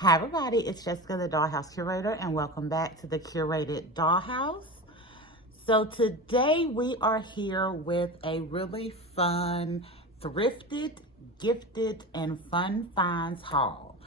Hi everybody, it's Jessica, the Dollhouse Curator, and welcome back to the Curated Dollhouse. So today we are here with a really fun, thrifted, gifted, and fun finds haul.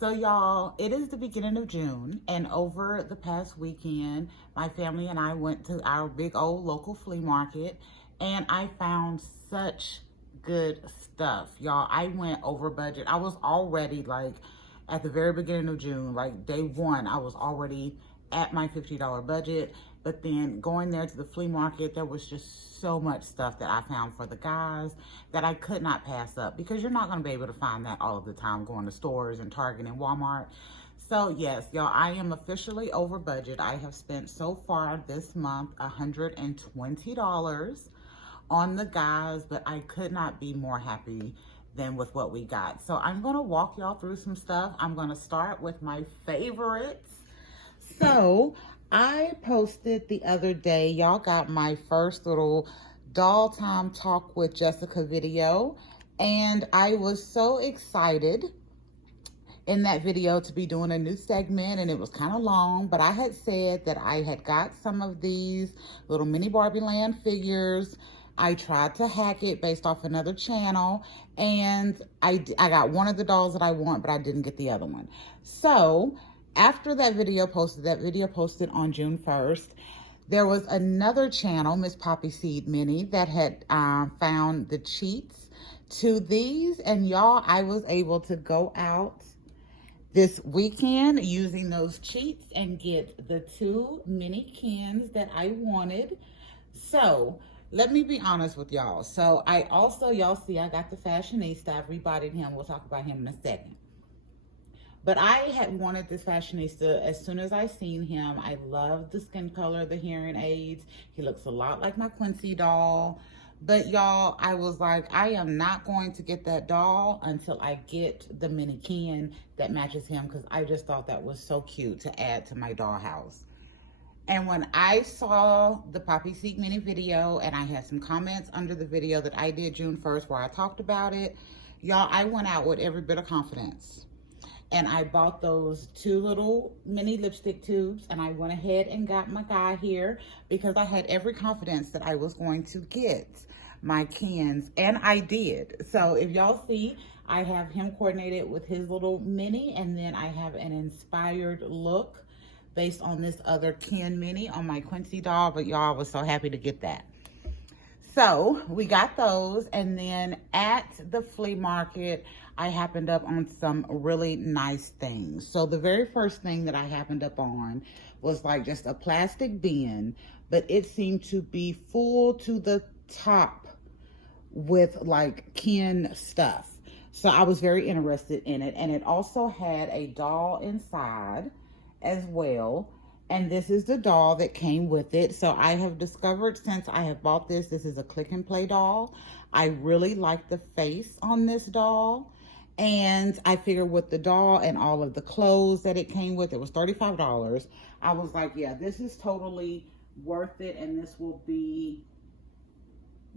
So y'all, it is the beginning of June, and over the past weekend, my family and I went to our big old local flea market, and I found such good stuff. Y'all, I went over budget. I was already like, at the very beginning of June, like day one, I was already at my $50 budget. But then going there to the flea market, there was just so much stuff that I found for the guys that I could not pass up, because you're not going to be able to find that all of the time going to stores and Target and Walmart. So yes, y'all, I am officially over budget. I have spent so far this month $120 on the guys, but I could not be more happy than with what we got. So I'm gonna walk y'all through some stuff. I'm gonna start with my favorites. So I posted the other day, y'all got my first little doll time talk with Jessica video, and I was so excited in that video to be doing a new segment, and it was kind of long, but I had said that I had got some of these little mini Barbie Land figures. I tried to hack it based off another channel, and I got one of the dolls that I want, but I didn't get the other one. So after that video posted on June 1st, there was another channel, Miss Poppy Seed Mini, that had found the cheats to these, and y'all, I was able to go out this weekend using those cheats and get the 2 mini cans that I wanted. So let me be honest with y'all. So I also, y'all see I got the Fashionista. I've rebodied him. We'll talk about him in a second. But I had wanted this Fashionista as soon as I seen him. I love the skin color, the hearing aids. He looks a lot like my Quincy doll. But y'all, I was like, I am not going to get that doll until I get the mini can that matches him, because I just thought that was so cute to add to my dollhouse. And when I saw the Poppy Seek Mini video, and I had some comments under the video that I did June 1st where I talked about it, y'all, I went out with every bit of confidence. And I bought those 2 little mini lipstick tubes, and I went ahead and got my guy here because I had every confidence that I was going to get my cans, and I did. So if y'all see, I have him coordinated with his little mini, and then I have an inspired look based on this other can mini on my Quincy doll, but y'all, was so happy to get that. So we got those, and then at the flea market, I happened up on some really nice things. So the very first thing that I happened up on was like just a plastic bin, but it seemed to be full to the top with like Ken stuff. So I was very interested in it, and it also had a doll inside as well. And this is the doll that came with it. So I have discovered, since I have bought this is a click and play doll. I really like the face on this doll. And I figured with the doll and all of the clothes that it came with, it was $35. I was like, yeah, this is totally worth it. And this will be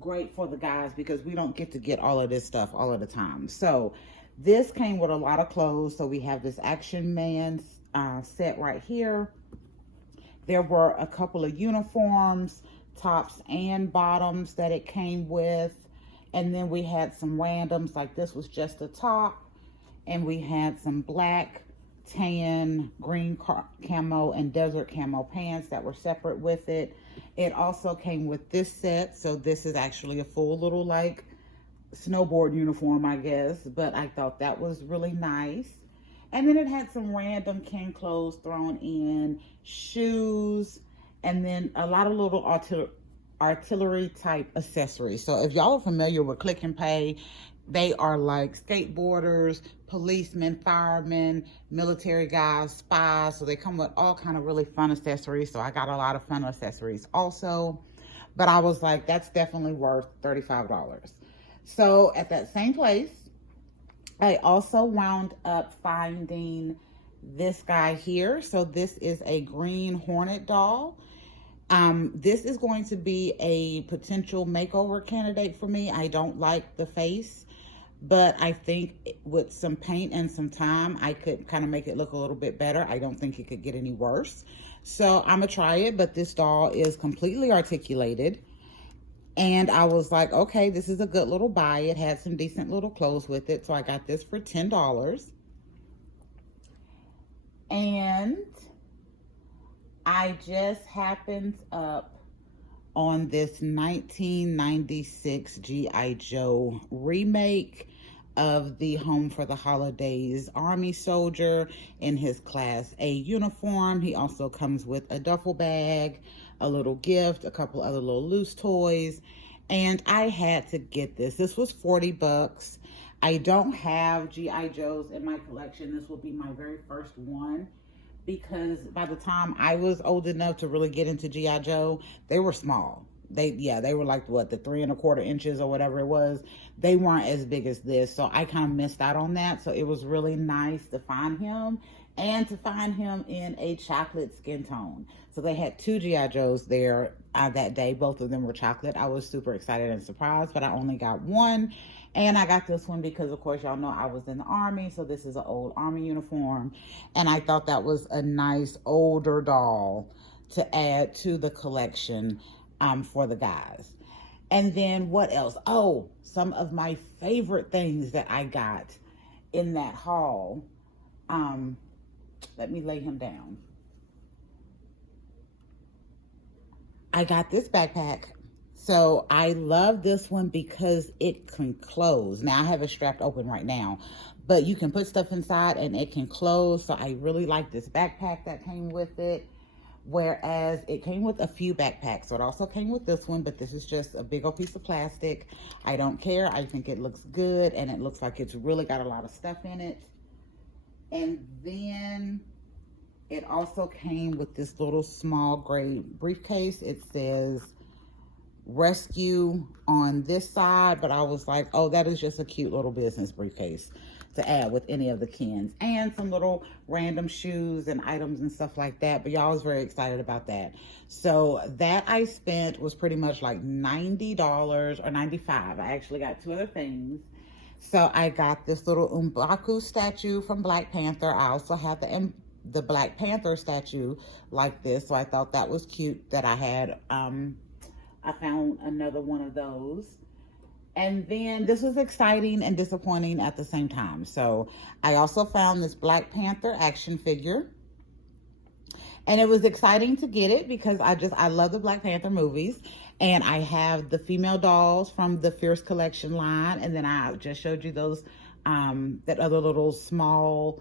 great for the guys, because we don't get all of this stuff all of the time. So this came with a lot of clothes. So we have this Action Man set right here. There were a couple of uniforms, tops and bottoms that it came with. And then we had some randoms, like this was just a top. And we had some black, tan, green camo, and desert camo pants that were separate with it. It also came with this set. So this is actually a full little like snowboard uniform, I guess. But I thought that was really nice. And then it had some random Ken clothes thrown in, shoes, and then a lot of little artillery type accessories. So if y'all are familiar with Click and Pay, they are like skateboarders, policemen, firemen, military guys, spies. So they come with all kind of really fun accessories. So I got a lot of fun accessories also. But I was like, that's definitely worth $35. So at that same place, I also wound up finding this guy here. So this is a green Hornet doll. This is going to be a potential makeover candidate for me. I don't like the face, but I think with some paint and some time, I could kind of make it look a little bit better. I don't think it could get any worse. So I'm gonna try it, but this doll is completely articulated. And I was like, okay, this is a good little buy. It had some decent little clothes with it. So I got this for $10. And I just happened up on this 1996 G.I. Joe remake of the Home for the Holidays Army soldier in his Class A uniform. He also comes with a duffel bag, a little gift, a couple other little loose toys, and I had to get this. This was 40 bucks. I don't have G.I. Joes in my collection. This will be my very first one, because by the time I was old enough to really get into G.I. Joe, they were small. They were like, what, the 3¼ inches or whatever it was. They weren't as big as this, so I kind of missed out on that. So it was really nice to find him, and to find him in a chocolate skin tone. So they had 2 G.I. Joes there that day. Both of them were chocolate. I was super excited and surprised, but I only got one. And I got this one because, of course, y'all know I was in the Army, so this is an old Army uniform. And I thought that was a nice older doll to add to the collection for the guys. And then what else? Oh, some of my favorite things that I got in that haul. Let me lay him down. I got this backpack. So I love this one because it can close. Now I have it strapped open right now, but you can put stuff inside and it can close. So I really like this backpack that came with it. Whereas it came with a few backpacks. So it also came with this one, but this is just a big old piece of plastic. I don't care. I think it looks good, and it looks like it's really got a lot of stuff in it. And then it also came with this little small gray briefcase. It says rescue on this side, but I was like, oh, that is just a cute little business briefcase to add with any of the kins, and some little random shoes and items and stuff like that. But y'all was very excited about that. So that I spent was pretty much like $90 or $95. I actually got 2 other things. So I got this little M'Baku statue from Black Panther. I also have the Black Panther statue like this. So I thought that was cute that I had. I found another one of those. And then this was exciting and disappointing at the same time. So I also found this Black Panther action figure. And it was exciting to get it because I love the Black Panther movies. And I have the female dolls from the Fierce Collection line. And then I just showed you those, that other little small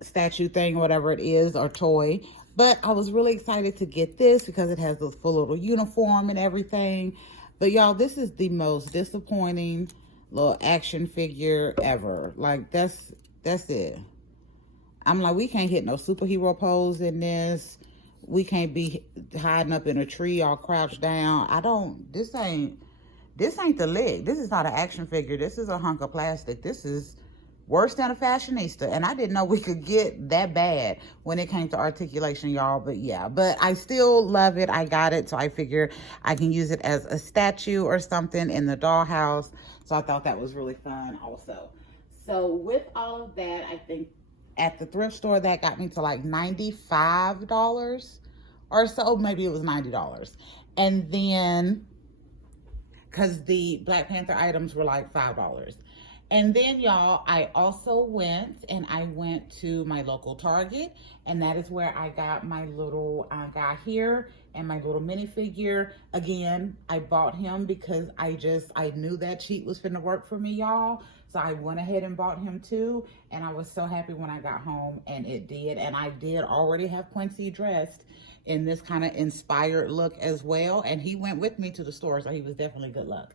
statue thing, whatever it is, or toy. But I was really excited to get this because it has this full little uniform and everything. But y'all, this is the most disappointing little action figure ever. Like, that's it. I'm like, we can't hit no superhero pose in this. We can't be hiding up in a tree all crouched down. This ain't the leg. This is not an action figure. This is a hunk of plastic. This is worse than a fashionista. And I didn't know we could get that bad when it came to articulation, y'all. But yeah, but I still love it. I got it. So I figure I can use it as a statue or something in the dollhouse. So I thought that was really fun also. So with all of that, I think at the thrift store that got me to like $95 or so. Maybe it was $90. And then, because the Black Panther items were like $5. And then, y'all, I also went to my local Target, and that is where I got my little guy here and my little minifigure. Again, I bought him because I knew that cheat was finna work for me, y'all. So I went ahead and bought him too, and I was so happy when I got home, and it did. And I did already have Quincy dressed in this kind of inspired look as well, and he went with me to the store, so he was definitely good luck.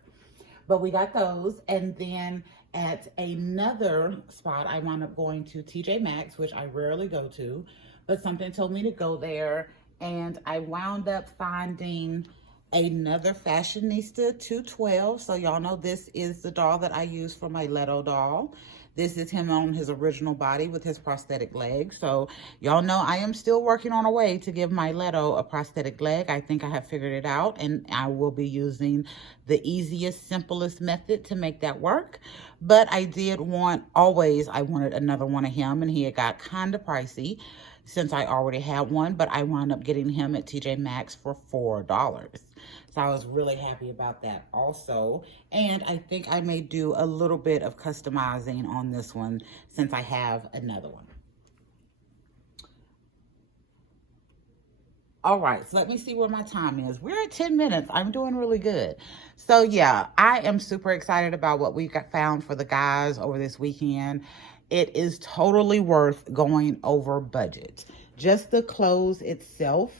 But we got those, and then at another spot, I wound up going to TJ Maxx, which I rarely go to, but something told me to go there, and I wound up finding another Fashionista 212. So y'all know this is the doll that I use for my Leto doll. This is him on his original body with his prosthetic leg. So y'all know I am still working on a way to give my Leto a prosthetic leg. I think I have figured it out, and I will be using the easiest, simplest method to make that work. But I did want, always, I wanted another one of him, and he had got kind of pricey since I already had one, but I wound up getting him at TJ Maxx for $4. So I was really happy about that also. And I think I may do a little bit of customizing on this one since I have another one. All right, so let me see where my time is. We're at 10 minutes. I'm doing really good. So yeah, I am super excited about what we got found for the guys over this weekend. It is totally worth going over budget. Just the clothes itself,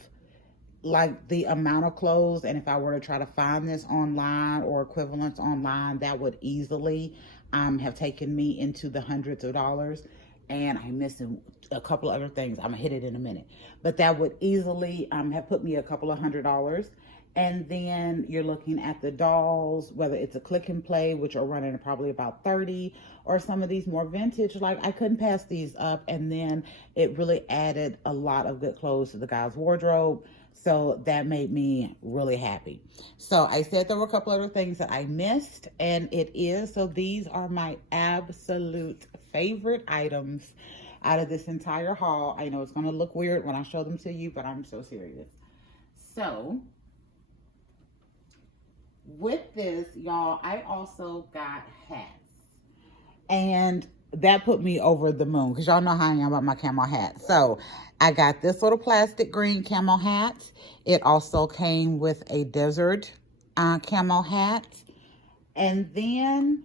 like the amount of clothes, and if I were to try to find this online or equivalents online, that would easily have taken me into the hundreds of dollars. And I'm missing a couple of other things. I'm gonna hit it in a minute, but that would easily have put me a couple of $100. And then you're looking at the dolls, whether it's a click and play, which are running probably about 30, or some of these more vintage, like I couldn't pass these up. And then it really added a lot of good clothes to the guy's wardrobe. So that made me really happy. So I said there were a couple other things that I missed, and it is, so these are my absolute favorite items out of this entire haul. I know it's gonna look weird when I show them to you, but I'm so serious. So with this, y'all, I also got hats. And that put me over the moon, because y'all know how I am about my camo hat. So I got this little plastic green camo hat. It also came with a desert camo hat. And then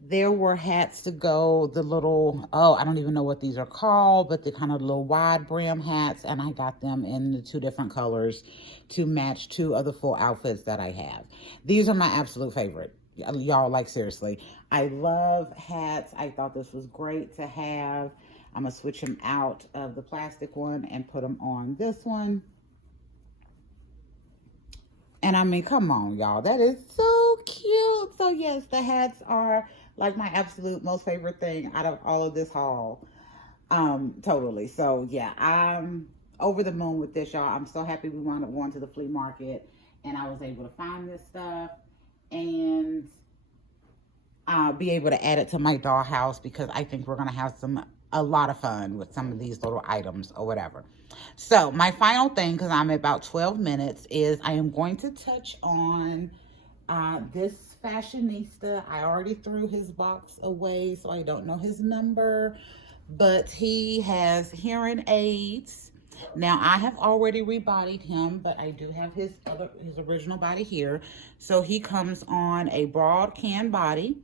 there were hats to go, the little, oh, I don't even know what these are called, but the kind of little wide brim hats. And I got them in the 2 different colors to match 2 of the full outfits that I have. These are my absolute favorite. Y'all, like, seriously, I love hats. I thought this was great to have. I'm gonna switch them out of the plastic one and put them on this one. And I mean, come on, y'all, that is so cute. So yes, the hats are like my absolute most favorite thing out of all of this haul. Totally. So yeah, I'm over the moon with this, y'all. I'm so happy we wound up going to the flea market and I was able to find this stuff and be able to add it to my dollhouse, because I think we're gonna have a lot of fun with some of these little items or whatever. So my final thing, because I'm at about 12 minutes, is I am going to touch on this fashionista. I already threw his box away, so I don't know his number, but he has hearing aids. Now, I have already rebodied him, but I do have his original body here. So he comes on a broad can body,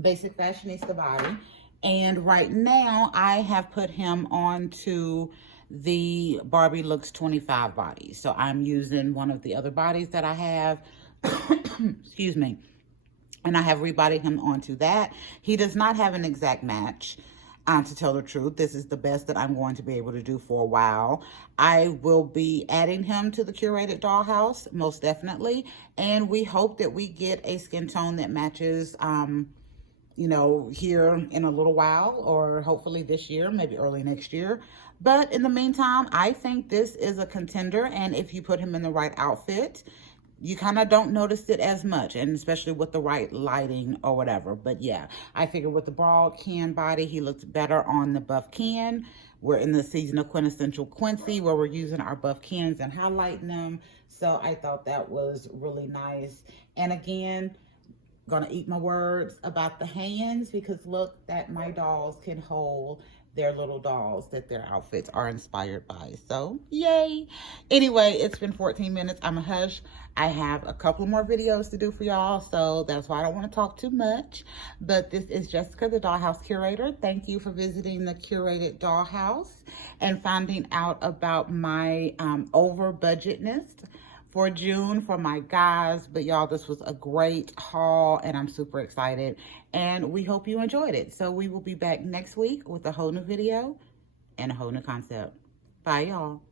basic fashionista body. And right now, I have put him onto the Barbie Looks 25 body. So I'm using one of the other bodies that I have. Excuse me. And I have rebodied him onto that. He does not have an exact match. To tell the truth, this is the best that I'm going to be able to do for a while. I will be adding him to the curated dollhouse, most definitely. And we hope that we get a skin tone that matches, you know, here in a little while, or hopefully this year, maybe early next year. But in the meantime, I think this is a contender. And if you put him in the right outfit, you kind of don't notice it as much, and especially with the right lighting or whatever. But yeah, I figure with the broad can body, he looks better on the buff can. We're in the season of quintessential Quincy, where we're using our buff cans and highlighting them. So I thought that was really nice. And again, gonna eat my words about the hands, because look, that my dolls can hold their little dolls that their outfits are inspired by. So yay. Anyway, it's been 14 minutes. I'm a hush. I have a couple more videos to do for y'all, so that's why I don't want to talk too much. But this is Jessica, the Dollhouse Curator. Thank you for visiting the curated dollhouse and finding out about my over budgetness for June for my guys. But y'all, this was a great haul and I'm super excited, and we hope you enjoyed it. So we will be back next week with a whole new video and a whole new concept. Bye, y'all.